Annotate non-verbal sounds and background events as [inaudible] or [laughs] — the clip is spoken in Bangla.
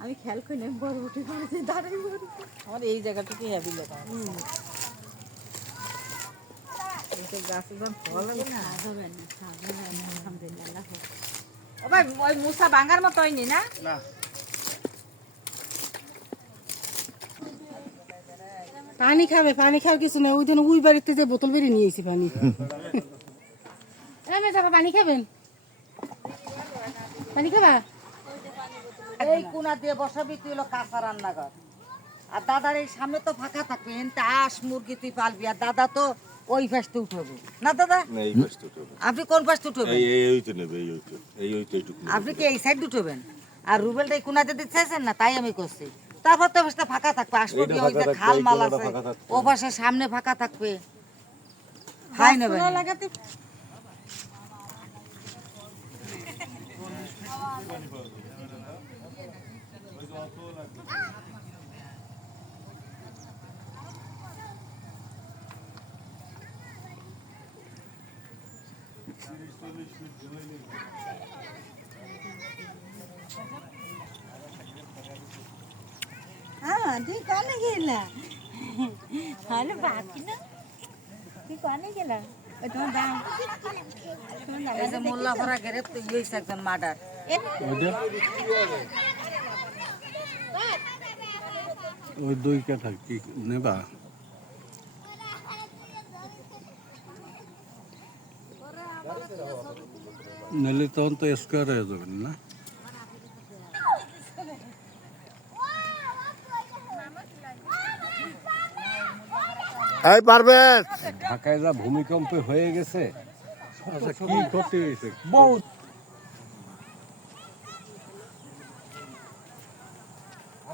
আমি খেয়াল করি না বড় উঠে পড়েছি দাঁড়াই আমার এই জায়গাটুকু হ্যাভি লেখা এইসব গাছে যখন ফল হবে না। সাজাবেন না আলহামদুলিল্লাহ। ও ভাই ওই মুসা ভাঙার মতো হয়নি না? পানি খাবে পানি খাওয়ার কিছু না ওই জন্য ওই বাড়িতে যে বোতল বেরিয়ে নিয়ে এসেছি পানি। [laughs] এমনি যাবে পানি খাবেন? পানি খাবা? এই কোনা দিয়ে বসাবি তুই হলো কাঁচা রান্নাঘর। আর দাদার এই সামনে তো ফাঁকা থাকবে এনতে আস মুরগি তুই পালবি আর দাদা তো ওই উঠবে। না দাদা? আপনি কোন উঠবেন। আপনি কি এই সাইড উঠবেন? আর রুবেলটা এই কোনাতে দিতে চাইছেন না? তাই আমি করছি। তারপর তো পাশটা ফাঁকা থাকবে আসব কি ওই যে খাল মাল আছে। ও পাশে সামনে ফাঁকা থাকবে। হাই নেবেন লাগাতে হ্যাঁ তুই কানে গেলা আরে বাকি না তুই কানে গেলা ওই তোমার দাম তোমার দাম এই যে মোল্লাপাড়া গেরে তো ইয়েছে একজন মার্ডার ওই দুই কাঠা কি নেবা? নিলে তখন তো স্কোয়ার হয়ে যাবেন না? এই পারবেন ঢাকায় যা ভূমিকম্প হয়ে গেছে কি ক্ষতি হয়েছে? বহুত